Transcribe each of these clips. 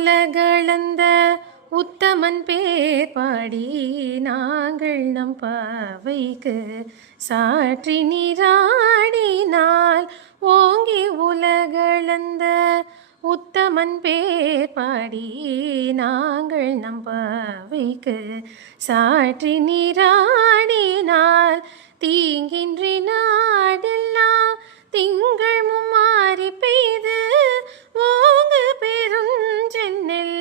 உலகளந்த உத்தமன் பேர் பாடி நாங்கள் நம் பாவைக்கு சாற்றி நீராடினால் ஓங்கி உலகளந்த உத்தமன் பேர் பாடி நாங்கள் நம் பாவைக்கு சாற்றி நீராடினால் தீங்கின்றி நாடெல்லாம் திங்கள் மும்மாறி பெய்து ஓங்கு பெருஞ்சென்னல்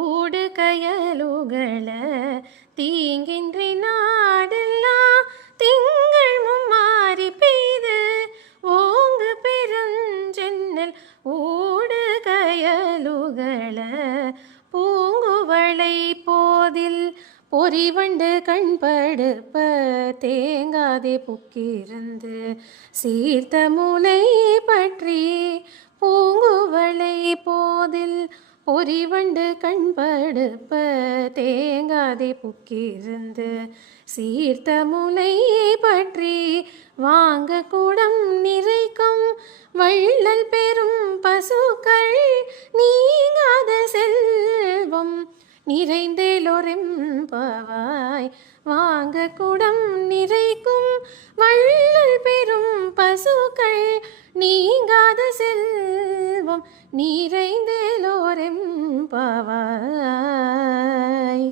ஊடு கயலுகள தீங்கின்றி நாடெல்லாம் திங்கள் மும்மாறி பெய்து ஓங்கு பெருஞ்சென்னல் ஊடு கயலுகள பூங்குவளை போதில் பொறிவண்டு கண்படுப்ப தேங்காதே புக்கிருந்து சீர்த்த முலை பற்றி பூங்குவளை போதில் பொறிவண்டு கண்படுப்ப தேங்காதே புக்கிருந்து சீர்த்த முலை பற்றி வாங்க கூடம் நிறைக்கும் வள்ளல் பெரும் பசுக்கள் நீங்காத செல்வம் நிறைந்தேலொரெம்பாவாய் வாங்க குடம் நிறைக்கும் வள்ளல் பெரும் பசுக்கள் நீங்காத செல்வம் நிறைந்தேலோரெம்பாவாய்.